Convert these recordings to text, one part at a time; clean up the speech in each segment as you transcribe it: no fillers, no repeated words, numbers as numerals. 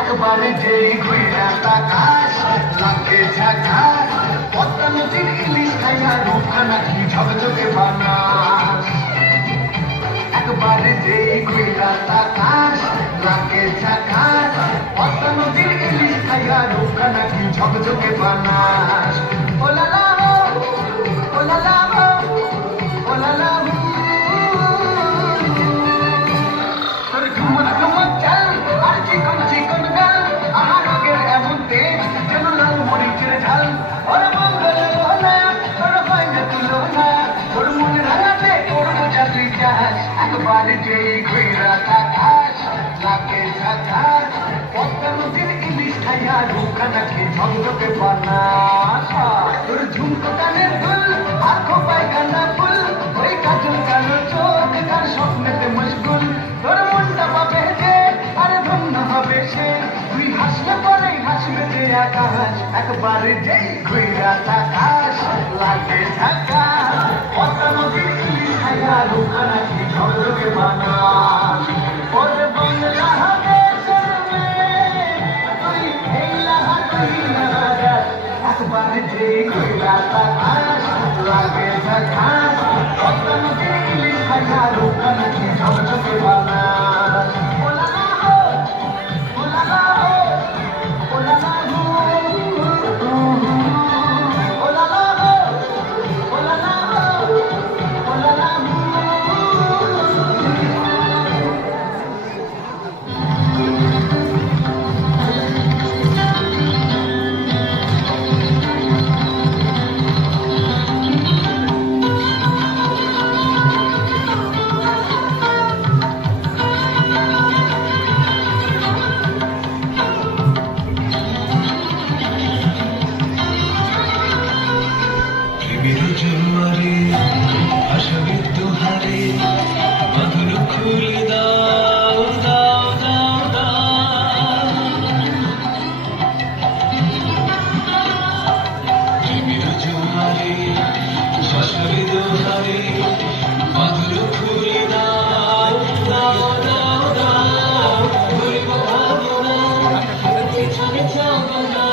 একবার যেই ঘুইরা তাকাস লাগে ঝাকাস পদ্মা নদীর ইলিশ খাইয়া রূপখানা কি ঝকঝকে বানাস একবার যেই ঘুইরা তাকাস লাগে ঝাকাস পদ্মা নদীর ইলিশ খাইয়া রূপখানা কি ঝকঝকে বানাস ও লালা ও লালা ও লালা তোর ঘুমত ঘুমত চাল আর চিকন চিকন গাল আমার রোগের এমন তেজ যেন লাল মরিচের ঝাল ওর মঙ্গল না ওর বাইরে তুলো না ওর মনে রাঙাতে ওর বোঝা তুই চাস একবার যেই ঘুইরা তাকাস লাগে ঝাকাস পদ্মা নদীর ইলিশ খাইয়া রুখা নাকি ঝকঝকে বানাস তোর ঝুমকো কানের দুল আর খোপায় কান্না ফুল ওই কাজল কালো চোখ কার স্বপ্নেতে মশগুল তোর মনটা পাবে যে আর ধন্য হবে সে তুই হাসলে পরেই হাসবে যে আকাশ একবার যেই ঘুইরা তাকাস লাগে ঝাকাস পদ্মা নদীর ইলিশ খাইয়া রুখা নাকি ঝকঝকে বানাস ওর বাংলা দেশের মেয়ে তুই হেলা তুই নাগাস একবার যেই ঘুইরা তাকাস লাগে ঝাকাস পদ্মা নদীর ইলিশ খাইয়া রুখা নাকি ঝকঝকে বানাস জোয়ারে ভাসাবের দোহারে বাঁধন খুলে দাও দাও দাও দাও প্রেমের জোয়ারে ভাসাবের দোহারে বাঁধন খুলে দাও দাও দাও দাও ধরিব ভাবনা পিছনে যাবো না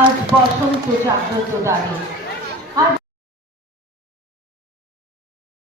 আজ বসন্ত জাগ্রত দ্বারে